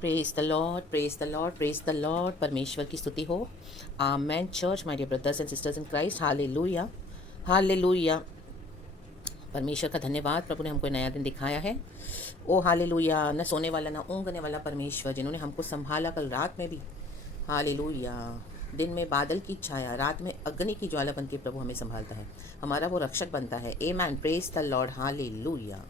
Praise the lord, praise the lord, praise the lord. परमेश्वर की स्तुति हो। Amen. Church, my dear brothers and sisters in Christ, hallelujah, hallelujah. परमेश्वर का धन्यवाद, प्रभु ने हमको नया दिन दिखाया है। ओ हालेलुया। न सोने वाला न ऊँघने वाला परमेश्वर, जिन्होंने हमको संभाला कल रात में भी। हालेलुया। दिन में बादल की छाया, रात में अग्नि की ज्वाला बन के प्रभु हमें संभालता है, हमारा वो रक्षक बनता है। Amen. Praise the lord, hallelujah.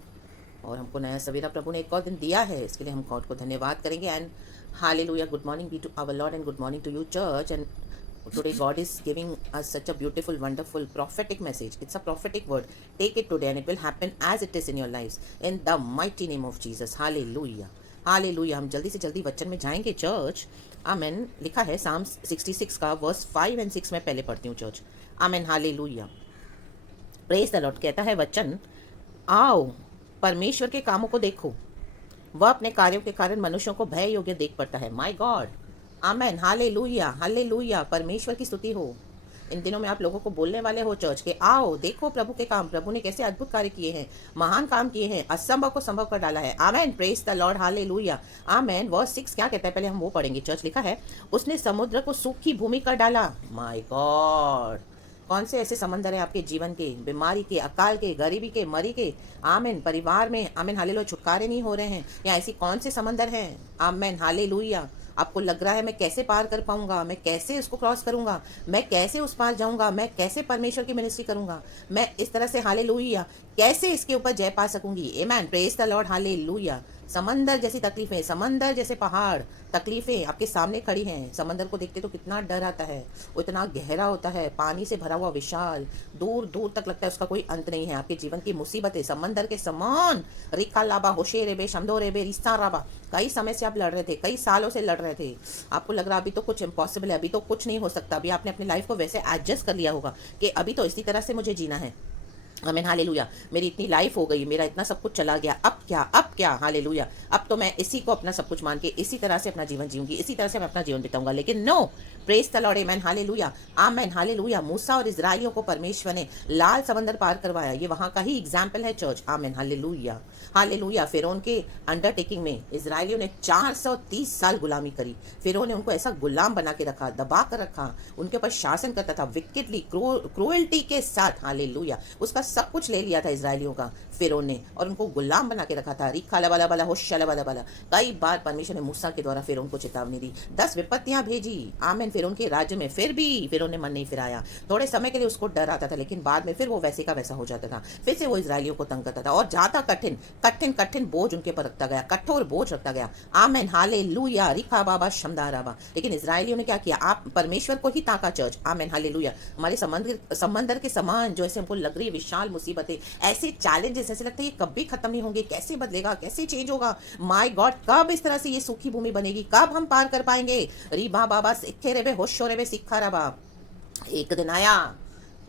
और हमको नया सवेरा प्रभु ने एक और दिन दिया है, इसके लिए हम गॉड को धन्यवाद करेंगे। And hallelujah, good morning be to our Lord and good morning to you church. And today God is giving us such a beautiful, wonderful, prophetic message. It's a prophetic word. Take it today and it will happen as it is in your lives, in the mighty name of Jesus. Hallelujah, hallelujah. हम जल्दी से जल्दी वचन में जाएंगे church. आमेन। लिखा है Psalms 66 का वर्स 5 और 6 में पहले पढ़ती हूँ church. Amen, hallelujah. Praise the Lord. कहता है वचन, आओ परमेश्वर के कामों को देखो, वह अपने कार्यों के कारण मनुष्यों को भय योग्य देख पड़ता है। My God, amen, hallelujah, hallelujah. परमेश्वर की स्तुति हो। इन दिनों में आप लोगों को बोलने वाले हो चर्च के, आओ देखो प्रभु के काम, प्रभु ने कैसे अद्भुत कार्य किए हैं, महान काम किए हैं, असंभव को संभव कर डाला है। Amen, praise the lord, hallelujah, amen. Verse 6 क्या कहता है, पहले हम वो पढ़ेंगे चर्च। लिखा है, उसने समुद्र को सूखी भूमि कर डाला। माय गॉड, कौन से ऐसे समंदर हैं आपके जीवन के, बीमारी के, अकाल के, गरीबी के, मरी के, आमेन, परिवार में, आमेन, हालेलुया, छुटकारे नहीं हो रहे हैं, या ऐसी कौन से समंदर हैं, आमेन, हालेलुया। आपको लग रहा है मैं कैसे पार कर पाऊंगा, मैं कैसे उसको क्रॉस करूंगा, मैं कैसे उस पार जाऊंगा, मैं कैसे परमेश्वर की मिनिस्ट्री करूंगा, मैं इस तरह से, हालेलुया, कैसे इसके ऊपर जय पा सकूंगी। आमेन, प्रेज द लॉर्ड, हालेलुया। समंदर जैसी तकलीफें, समंदर जैसे पहाड़, तकलीफें आपके सामने खड़ी हैं। समंदर को देखते तो कितना डर आता है, वो इतना गहरा होता है, पानी से भरा हुआ, विशाल, दूर दूर तक लगता है उसका कोई अंत नहीं है। आपके जीवन की मुसीबतें समंदर के समान, रिका लाबा, होशे रेबे, शमदो रेबे, रिश्ता राबा, कई समय से आप लड़ रहे थे, कई सालों से लड़ रहे थे। आपको लग रहा अभी तो कुछ इम्पॉसिबल है, अभी तो कुछ नहीं हो सकता। अभी आपने अपनी लाइफ को वैसे एडजस्ट कर लिया होगा कि अभी तो इसी तरह से मुझे जीना है। Amen, hallelujah. मेरी इतनी लाइफ हो गई, मेरा इतना सब कुछ चला गया, अब क्या, अब क्या, हालेलुया। अब तो मैं इसी को अपना सब कुछ मान के इसी तरह से अपना जीवन जीऊंगी, इसी तरह से मैं अपना जीवन बिताऊंगा। लेकिन no, praise the lord, amen, hallelujah, amen, hallelujah. मूसा और इजराइलियों को परमेश्वर ने लाल समंदर पार करवाया, ये वहां का ही एग्जाम्पल है चर्च। आमेन, हालेलुया, हालेलुया। फिरौन के अंडरटेकिंग में इजराइलियों ने 430 साल गुलामी करी। फिरौन ने उनको ऐसा गुलाम बना के रखा, दबा कर रखा, उनके ऊपर शासन करता था विकेटली, क्रूएल्टी के साथ। हालेलुया। उसका सब कुछ ले लिया था इजराइलियों का फिरौन ने, और उनको गुलाम बना के रखा था। रिखा लबला बला, होशा लबला बला। कई बार परमेश्वर ने मूसा के द्वारा फिरौन को चेतावनी दी, 10 विपत्तियां भेजी, आमेन, फिरौन के राज्य में। फिर भी फिरौन ने मन नहीं फिराया। थोड़े समय के लिए उसको डर आता था, लेकिन बाद में फिर वो वैसे का वैसा हो जाता था, फिर से वो इजराइलियों को तंग करता था, और ज्यादा कठिन कठिन कठिन बोझ उनके पर रखता गया, कठोर बोझ रखता गया। आमेन, हालेलुया, रिखा बाबा, शमदाराबा। लेकिन इजराइलियों ने क्या किया, आप परमेश्वर को ही ताका चर्च। आमेन, हालेलुया। हमारे समंदर के समान जो ऐसे हमको लग रही है विशाल मुसीबतें, ऐसे चैलेंजेस, ऐसे लगता है ये कभी खत्म नहीं होंगे, कैसे बदलेगा, कैसे चेंज होगा, माय गॉड, कब इस तरह से ये सूखी भूमि बनेगी, कब हम पार कर पाएंगे। रीबा बाबा, सिखे रेबे, होशो रेबे, सिखा रबा। एक दिन आया,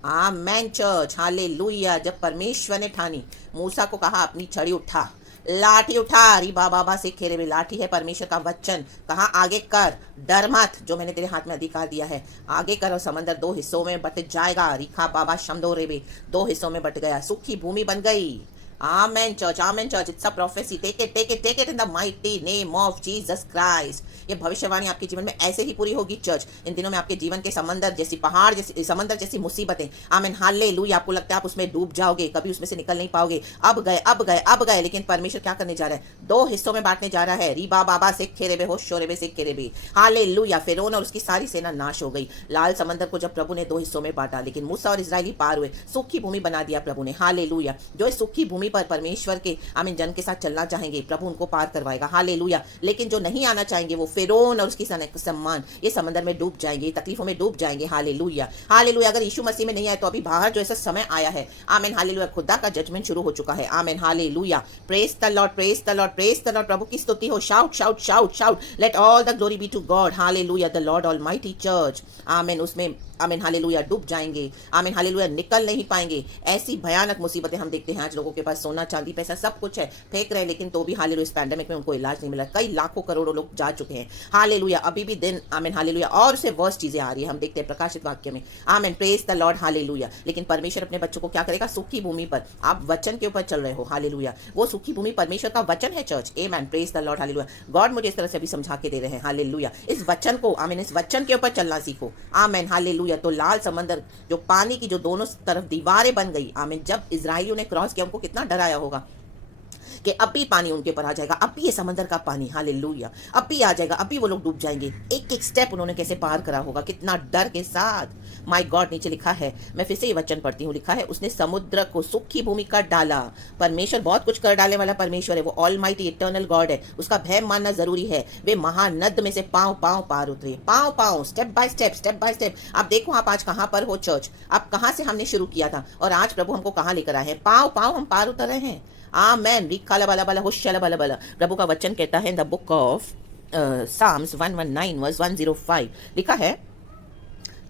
आमेन चर्च, हालेलुया, जब परमेश्वर ने ठानी, मूसा को कहा अपनी छड़ी उठा, लाठी उठा। रीबा बाबा से खेरे में लाठी है परमेश्वर का वचन। कहा आगे कर, डर मत, जो मैंने तेरे हाथ में अधिकार दिया है, आगे कर। और समंदर 2 हिस्सों में बट जाएगा। रिखा बाबा, शमदो रेबे, 2 हिस्सों में बट गया, सूखी भूमि बन गई। Amen church, amen church, it's a prophecy. Take it, take it, take it in the mighty name of Jesus Christ. ये भविष्यवाणी आपके जीवन में ऐसे ही पूरी होगी चर्च। इन दिनों में आपके जीवन के समंदर जैसी, पहाड़ जैसी, समंदर जैसी मुसीबतें, आमेन, हालेलुया, आपको लगता है आप उसमें डूब जाओगे, कभी उसमें से निकल नहीं पाओगे, अब गए, अब गए, अब गए। लेकिन परमेश्वर क्या करने जा रहा है, 2 हिस्सों में बांटने जा रहा है। रीबा बाबा से खेरेबे, होशोरेबे से खेरेबे, हालेलुया। फिरौन और उसकी सारी सेना नाश हो गई। लाल समंदर को जब प्रभु ने 2 हिस्सों में बांटा, लेकिन मूसा और इजराइली पार हुए, सूखी भूमि बना दिया प्रभु ने। हालेलुया। जो इस सूखी भूमि पर परमेश्वर आमीन जन के साथ चलना चाहेंगे, प्रभु उनको पार करवाएगा। हालेलुया। लेकिन जो नहीं आना चाहेंगे, वो फिरौन और उसकी सम्मान ये समंदर में डूब जाएंगे, तकलीफों में डूब जाएंगे। Hallelujah, hallelujah. अगर यीशु मसीह में नहीं आए तो अभी बाहर जो ऐसा समय आया है, आमीन, हालेलुया, खुदा का जजमेंट शुरू हो चुका है। Amen, hallelujah. Praise the lord, praise the lord, praise the lord. प्रभु की स्तुति हो। Shout, shout, shout, shout, let all the glory be to God. Hallelujah, the lord almighty church. Amen, उसमें, आमीन, हालेलुया, डूब जाएंगे। आमीन, हालेलुया, निकल नहीं पाएंगे। ऐसी भयानक मुसीबतें हम देखते हैं आज लोगों के पास पास सोना चांदी पैसा सब कुछ है, फेंक रहे हैं, लेकिन तो भी हालेलुया इस पैंडेमिक में उनको इलाज नहीं मिला। कई लाखों करोड़ों लोग जा चुके हैं। हालेलुया अभी भी दिन आमीन हालेलुया और से वर्स्ट चीजें आ रही है, हम देखते हैं प्रकाशित वाक्य में। आमीन प्रेज द लॉर्ड हालेलुया। लेकिन परमेश्वर अपने बच्चों को क्या करेगा? सूखी भूमि पर, आप वचन के ऊपर चल रहे हो। हालेलुया वो सूखी भूमि परमेश्वर का वचन है चर्च। आमीन praise the lord hallelujah. God मुझे इस तरह से अभी समझा के दे रहे हैं। हालेलुया इस वचन को आमीन इस वचन के ऊपर चलना सीखो। आमीन हालेलुया। तो लाल समंदर जो पानी की जो दोनों तरफ दीवारें बन गई, आमीन जब इजराइलियों ने क्रॉस किया उनको कितना डराया होगा कि अब भी पानी उनके ऊपर आ जाएगा, अब भी ये समंदर का पानी हालेलुया अब भी आ जाएगा, अब भी वो लोग डूब जाएंगे। एक एक स्टेप उन्होंने कैसे पार करा होगा, कितना डर के साथ। माय गॉड नीचे लिखा है, मैं फिर से ये वचन पढ़ती हूँ, लिखा है उसने समुद्र को सूखी भूमि कर डाला। परमेश्वर बहुत कुछ कर डालने वाला परमेश्वर है, वो ऑलमाइटी इटर्नल गॉड है, उसका भय मानना जरूरी है। वे महानद में से पांव पांव पार उतरे, पांव पांव step by step step by step. आप देखो आप आज कहाँ पर हो चर्च, आप कहाँ से हमने शुरू किया था और आज प्रभु हमको कहाँ लेकर आए हैं। पांव पांव हम पार उतर रहे हैं। आमेन रिखाला बाला बाला होशाला बाला बाला। प्रभु का वचन कहता है in the book of Psalms 119 verse 105 लिखा है,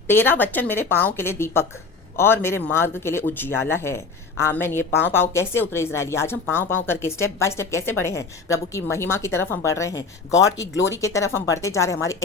तेरा वचन मेरे पाँव के लिए दीपक और मेरे मार्ग के लिए उजियाला है। आमेन। ये पाँव पाँव कैसे उतरे इजरायली? आज हम पाँव पाँव करके स्टेप बाय स्टेप कैसे बढ़े हैं? प्रभु की महिमा की तरफ हम बढ़ रहे हैं, गॉड की ग्लोरी की तरफ हम बढ़ते जा रहे हैं, हमारी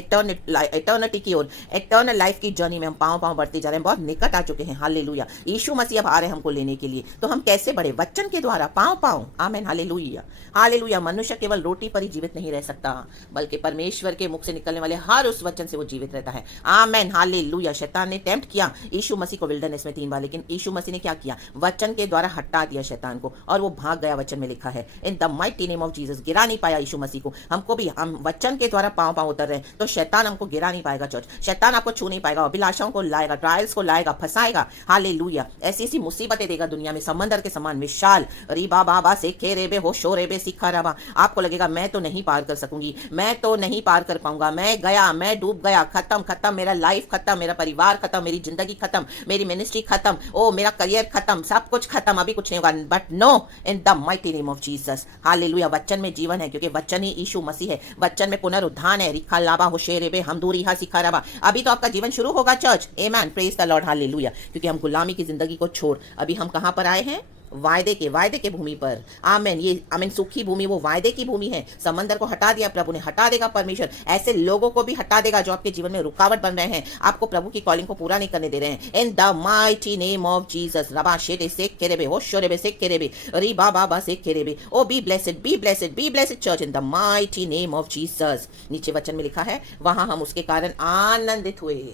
इटर्निटी की ओर, इटर्नल लाइफ की जर्नी में हम पाँव पाँव बढ़ते जा रहे हैं, बहुत निकट आ चुके हैं। हालेलुया यीशु मसीह अब आ रहे हैं हमको लेने के लिए। तो हम कैसे बढ़े? वचन के द्वारा, पाँव पाँव। Amen hallelujah hallelujah. मनुष्य केवल रोटी पर ही जीवित नहीं रह सकता, बल्कि परमेश्वर के मुख से निकलने वाले हर उस वचन से वो जीवित रहता है। Amen hallelujah. शैतान ने टेम्प्ट किया यीशु मसीह को विल्डरनेस में 3 बार, लेकिन यीशु मसीह ने क्या किया? वचन के द्वारा हटा दिया शैतान को और वो भाग गया। वचन में लिखा है in the mighty name of Jesus. गिरा नहीं पाया यीशु मसीह को। हमको भी, हम वचन के द्वारा पांव पांव उतर रहे हैं, तो शैतान हमको गिरा नहीं पाएगा चर्च। शैतान आपको छू नहीं पाएगा, अभिलाषाओं को लाएगा, ट्रायल्स को लाएगा, फंसाएगा। हालेलुया ऐसी ऐसी मुसीबतें देगा दुनिया में, समंदर के समान विशाल। रीबा बाबा से खेरेबे हो शोरेबे सिखा रबा। आपको लगेगा मैं तो नहीं पार कर सकूंगी, मैं तो नहीं पार कर पाऊंगा, मैं गया, मैं डूब गया, खत्म खत्म, मेरा लाइफ खत्म, मेरा परिवार खत्म, मेरी जिंदगी खत्म, मेरी मिनिस्ट्री खत्म, ओ मेरा करियर खत्म, सब कुछ खत्म, अभी कुछ नहीं होगा। But no, in the mighty name of Jesus. Hallelujah वचन में जीवन है, क्योंकि वचन ही यीशु मसीह है, वचन में पुनरुत्थान है। रिखा लाबा होशेरेबे हमदूरी हा सिखा रबा। अभी तो आपका जीवन शुरू होगा church. Amen praise the lord hallelujah. क्योंकि हम गुलामी की जिंदगी को छोड़ अभी हम कहां पर आए हैं? वायदे के भूमि पर। आमेन। ये आमेन सूखी भूमि वो वायदे की भूमि है। समंदर को हटा दिया प्रभु ने, हटा देगा परमेश्वर। ऐसे लोगों को भी हटा देगा जो आपके जीवन में रुकावट बन रहे हैं, आपको प्रभु की कॉलिंग को पूरा नहीं करने दे रहे हैं। इन the mighty name of Jesus. रबा शेटे से केरेबे हो शोरेबे से केरेबे री बाबा से केरेबे। Oh be blessed, be blessed, be blessed church in the mighty name of Jesus. नीचे वचन में लिखा है वहां हम उसके कारण आनंदित हुए।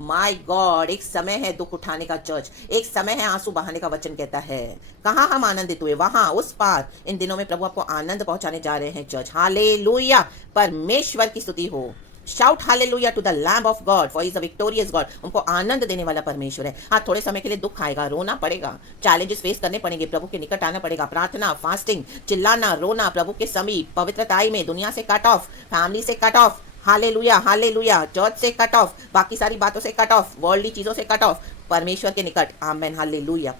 माय गॉड, एक समय है दुख उठाने का चर्च, एक समय है आंसू बहाने का। वचन कहता है कहां हम आनंदित हुए? वहां, उस पार। इन दिनों में प्रभु आपको आनंद पहुंचाने जा रहे हैं चर्च। हालेलुया परमेश्वर की स्तुति हो। Shout hallelujah to the lamb of God for is a victorious God. उनको आनंद देने वाला परमेश्वर है। हाँ थोड़े समय के लिए दुख आएगा, रोना पड़ेगा, चैलेंजेस फेस करने पड़ेंगे, प्रभु के निकट आना पड़ेगा, प्रार्थना, फास्टिंग, चिल्लाना, रोना, प्रभु के समीप, पवित्रताई में, दुनिया से कट ऑफ, फैमिली से cut off. Hallelujah hallelujah. Church से कट ऑफ, बाकी सारी बातों से कट ऑफ, वर्ल्डली चीजों से कट ऑफ, परमेश्वर के निकट। आमेन हालेलुया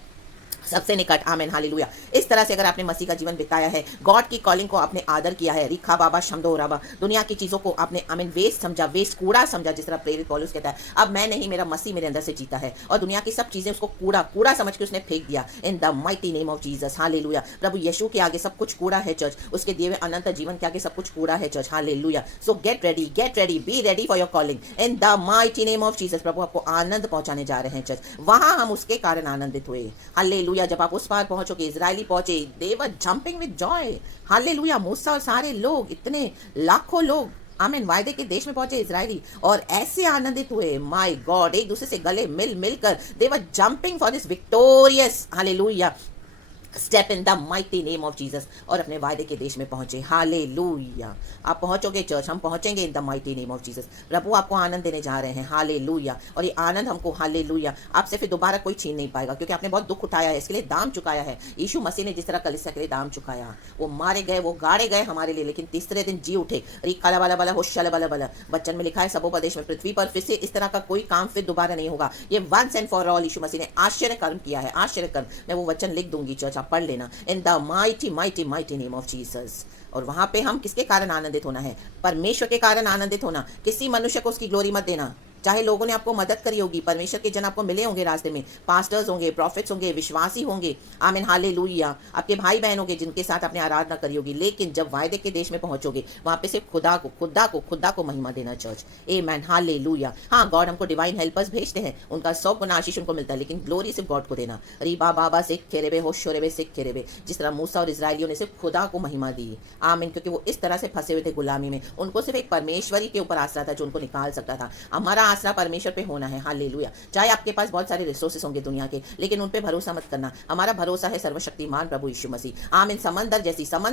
सबसे निकट। Amen hallelujah. इस तरह से अगर आपने मसीह का जीवन बिताया है, गॉड की कॉलिंग को आपने आदर किया है, रिखा बाबा शमदो राबा, दुनिया की चीजों को आपने आमीन वेस्ट समझा, वेस्ट कूड़ा समझा, जिस तरह प्रेरित पौलुस कहता है अब मैं नहीं, मेरा मसीह मेरे अंदर से जीता है, और दुनिया की सब चीजें उसको कूड़ा कूड़ा समझ के उसने फेंक दिया। In the mighty name of Jesus. Hallelujah. प्रभु यीशु के आगे सब कुछ कूड़ा है चर्च, उसके दिए हुए अनंत जीवन के आगे सब कुछ कूड़ा है church. Hallelujah. So get ready, be ready for your calling in the mighty name of Jesus. प्रभु आपको आनंद पहुंचाने जा रहे हैं चर्च, वहां हम उसके कारण आनंदित हुए। हालेलुया। जब आप उस पार पहुंचो के इजरायली पहुंचे, दे were jumping with Joy. Hallelujah. मूसा और सारे लोग, इतने लाखों लोग आमीन वायदे के देश में पहुंचे इजरायली, और ऐसे आनंदित हुए। माय गॉड, एक दूसरे से गले मिल मिलकर they were jumping for this victorious hallelujah step in the mighty name of Jesus, और अपने वायदे के देश में पहुंचे। हालेलुया। आप पहुंचोगे चर्च, हम पहुंचेंगे in the mighty name of Jesus. प्रभु आपको आनंद देने जा रहे हैं। हालेलुया। और ये आनंद हमको हालेलुया आपसे फिर दोबारा कोई छीन नहीं पाएगा, क्योंकि आपने बहुत दुख उठाया है, इसके लिए दाम चुकाया है। यीशु मसीह ने जिस तरह कलीसिया के लिए दाम चुकाया, वो मारे गए, वो गाड़े गए हमारे लिए, लेकिन तीसरे दिन जी उठे। रिकाला वाला वाला होशल वाला वाला। वचन में लिखा है सबोपदेश में पृथ्वी पर फिर से इस तरह का कोई काम फिर दोबारा नहीं होगा। ये वंस एंड फॉर ऑल यीशु मसीह ने आश्चर्य कर्म किया है, आश्चर्य कर्म। मैं वो वचन लिख दूंगी चर्च, आप पढ़ लेना। इन the mighty mighty mighty name of Jesus. और वहां पे हम किसके कारण आनंदित होना है? परमेश्वर के कारण आनंदित होना। किसी मनुष्य को उसकी ग्लोरी मत देना, चाहे लोगों ने आपको मदद करी होगी, परमेश्वर के जन आपको मिले होंगे रास्ते में, पास्टर्स होंगे, प्रॉफिट्स होंगे, विश्वासी होंगे, आमीन, हालेलुया, आपके भाई बहन होंगे जिनके साथ आपने आराधना करी होगी, लेकिन जब वायदे के देश में पहुंचोगे वहां पे सिर्फ खुदा को महिमा देना चर्च। आमीन, हालेलुया। हाँ, गॉड हमको डिवाइन हेल्पर्स भेजते हैं, उनका 100 गुना आशीष उनको मिलता है, लेकिन ग्लोरी सिर्फ गॉड को देना। रीबा बाबा से खेरेबे होशोरेबे से खेरेबे, जिस तरह मूसा और इजराइलियों ने सिर्फ खुदा को महिमा दी। आमीन, क्योंकि वो इस तरह से फंसे हुए थे गुलामी में, उनको सिर्फ एक परमेश्वरी के ऊपर आसरा था जो उनको निकाल सकता था। हमारा आसरा परमेश्वर पे होना है, हालेलुया। चाहे आपके पास बहुत सारे रिसोर्सेस होंगे दुनिया के, लेकिन उन पे भरोसा मत करना। हमारा भरोसा है सर्वशक्तिमान प्रभु यीशु मसीह। आमीन, समंदर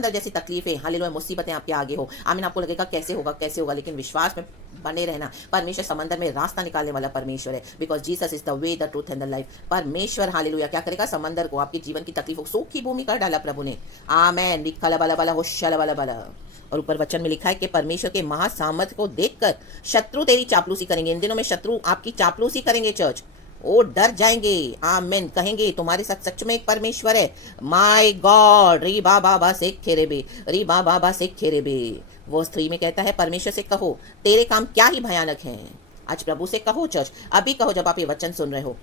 जैसी तकलीफें, हालेलुया, मुसीबतें आपके आगे हो, आमीन, आपको लगेगा कैसे होगा, लेकिन विश्वास में बने रहना। परमेश्वर समंदर में रास्ता निकालने वाला परमेश्वर है, because Jesus is the way, the truth and the life. परमेश्वर हालेलुया क्या करेगा, समंदर को, आपके जीवन की तकलीफों को सूखी भूमि कर डाला प्रभु ने। आमेन, विखला बला बला होशला बला बला। और ऊपर वचन में लिखा है कि परमेश्वर के महासामर्थ को देखकर शत्रु तेरी चापलूसी करेंगे। इन दिनों में शत्रु आपकी चापलूसी करेंगे चर्च, वो डर जाएंगे। आमेन, कहेंगे तुम्हारे साथ सच में एक परमेश्वर है। माय गॉड, री बाबा से खेरेबे, री बाबा से खेरेबे। वो 3 में कहता है, परमेश्वर से कहो तेरे काम क्या ही भयानक हैं। आज प्रभु से कहो चर्च, अभी कहो जब आप ये वचन सुन रहे हो,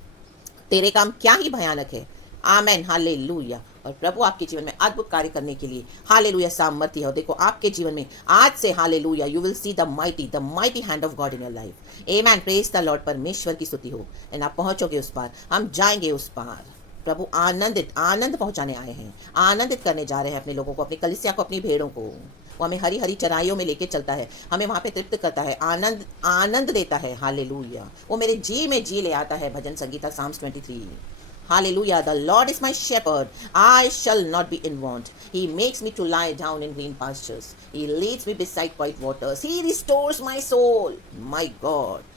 तेरे काम क्या ही भयानक है। आमेन, हालेलुया। और प्रभु आपके जीवन में अद्भुत कार्य करने के लिए हालेलुया सामर्थ्य है। और देखो आपके जीवन में आज से hallelujah you will see the mighty hand of God in your life. Amen, praise the lord, परमेश्वर की स्तुति हो। एंड आप पहुंचोगे उस पार, हम जाएंगे उस पार। प्रभु आनंद पहुंचाने आए हैं, आनंदित करने जा रहे हैं अपने लोगों को, अपनी कलीसिया को, अपनी भेड़ों को। वो हमें हरी हरी चराइयों में लेके चलता है, हमें वहां पे तृप्त करता है, आनंद देता है। हालेलुया, वो मेरे जी में जी ले आता है। भजन Sangeeta Psalms 23। Hallelujah. The Lord is my shepherd. I shall not be in want. He makes me to lie down in green pastures. He leads me beside quiet waters. He restores my soul. My God.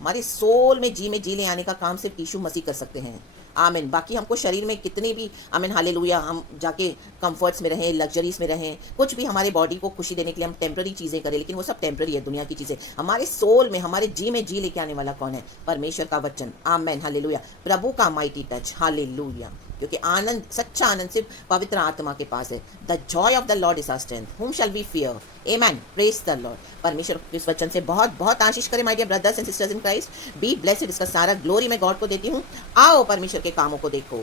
हमारे soul में जी ले आने का काम सिर्फ यीशु मसीह कर सकते हैं। आमीन। बाकी हमको शरीर में कितने भी आमीन हालेलुया हम जाके कंफर्ट्स में रहें, लग्जरीज में रहें, कुछ भी हमारे बॉडी को खुशी देने के लिए हम टेम्पररी चीज़ें करें, लेकिन वो सब टेम्पररी है, दुनिया की चीज़ें। हमारे सोल में, हमारे जी में जी लेके आने वाला कौन है? परमेश्वर का वचन। आमीन, हालेलुया। प्रभु का माइटी टच, हालेलुया। क्योंकि आनंद, सच्चा आनंद सिर्फ पवित्र आत्मा के पास है। The joy of the Lord is our strength, whom shall we fear? Amen. Praise the Lord. परमेश्वर इस वचन से बहुत बहुत आशीष करे। My dear brothers and sisters in Christ, be blessed. इसका सारा ग्लोरी मैं गॉड को देती हूँ। आओ परमेश्वर के कामों को देखो।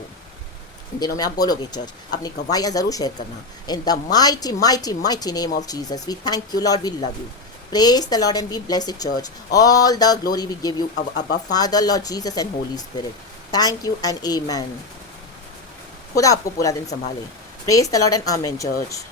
इन दिनों में आप बोलोगे चर्च, अपनी गवाहियाँ जरूर शेयर करना। In the mighty name of Jesus we thank you Lord, we love you. Praise the Lord and be blessed church. All the glory we give you, our Father, Lord Jesus and Holy Spirit. Thank you and amen. खुदा आपको पूरा दिन संभाले। Praise the Lord and amen church.